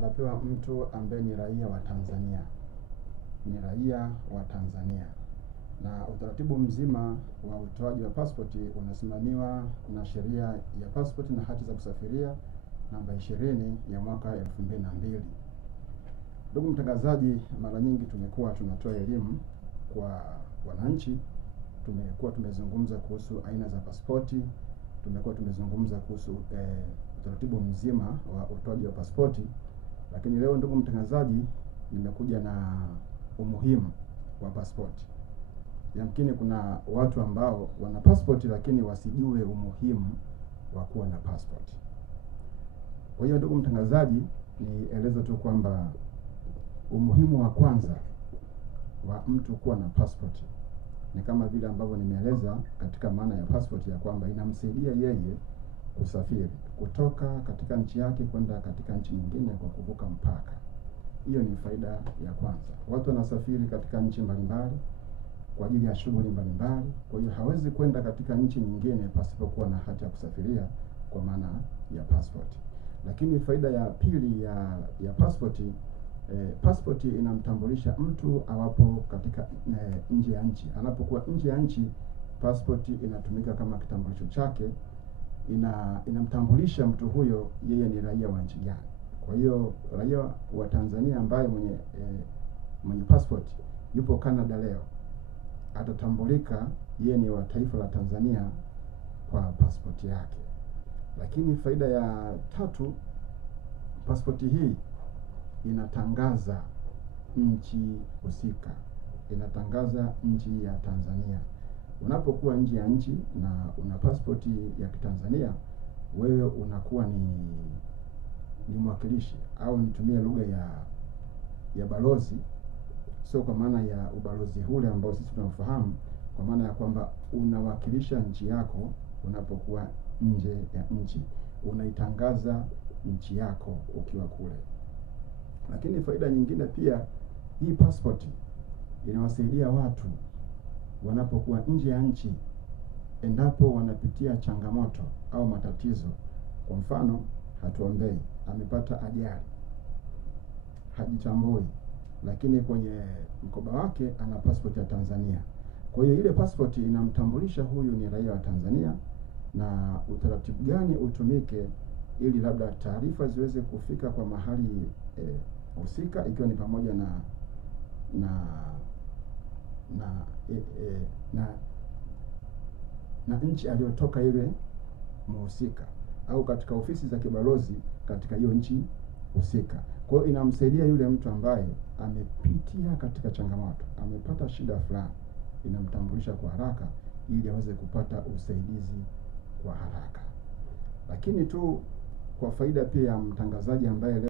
Anapewa mtu ambaye ni raia wa Tanzania, na utaratibu mzima wa utoaji wa pasipoti unasimamiwa na sheria ya pasipoti na hati za kusafiria namba 20 ya mwaka 2002. Ndugu mtangazaji, mara nyingi tumekuwa tunatoa elimu kwa wananchi. Tumekuwa tumezungumza kuhusu aina za pasipoti, tumekuwa tumezungumza kuhusu utaratibu mzima wa utoaji wa pasipoti. Lakini leo ndugu mtangazaji, nimekuja na umuhimu wa pasipoti. Yamkini kuna watu ambao wana pasipoti lakini wasijue umuhimu wa kuwa na pasipoti. Kwa hiyo ndugu mtangazaji, nieleze tu kwamba umuhimu wa kwanza wa mtu kuwa na pasipoti ni kama vile ambavyo nimeeleza katika maana ya pasipoti, ya kwamba inamsaidia yeye kusafiri kutoka katika nchi yake kwenda katika nchi nyingine kwa kuvuka mpaka. Hiyo ni faida ya kwanza. Watu wanasafiri katika nchi mbalimbali kwa ajili ya shughuli mbalimbali, kwa hiyo hawezi kwenda katika nchi nyingine pasipokuwa na hati ya kusafiria kwa maana ya passport. Lakini faida ya pili ya passport, passport inamtambulisha mtu awapo katika nje ya nchi. Anapokuwa nje ya nchi, passport inatumika kama kitambulisho chake, inamtambulisha mtu huyo yeye ni raia wa nchi gani. Kwa hiyo raia wa Tanzania ambaye mwenye passport yupo Canada leo, atatambulika yeye ni wa taifa la Tanzania kwa passport yake. Lakini faida ya tatu, passport hii inatangaza nchi husika, inatangaza nchi ya Tanzania. Unapokuwa nje ya nchi na una passport ya Kitanzania, wewe unakuwa ni mwakilishi, au nitumie lugha ya balozi. So kwa maana ya ubalozi ule ambao sisi tunafahamu, kwa maana ya kwamba unawakilisha nchi yako unapokuwa nje ya nchi, unaitangaza nchi yako ukiwa kule. Lakini faida nyingine pia, hii passport inawasaidia watu wanapokuwa nje ya nchi, endapo wanapitia changamoto au matatizo. Kwa mfano, hatuombei, amepata ajali, hajitambui, lakini kwenye mkoba wake ana passport ya Tanzania. Kwa hiyo ile passport inamtambulisha huyu ni raia wa Tanzania, na utaratibu gani utumike ili labda taarifa ziweze kufika kwa mahali husika, ikiwa ni pamoja na nchi aliyotoka ile mhusika, au katika ofisi za kibalozi katika hiyo nchi husika. Kwa hiyo inamsaidia yule mtu ambaye amepitia katika changamoto, amepata shida fulani, inamtambulisha kwa haraka ili aweze kupata usaidizi kwa haraka. Lakini tu kwa faida pia ya mtangazaji ambaye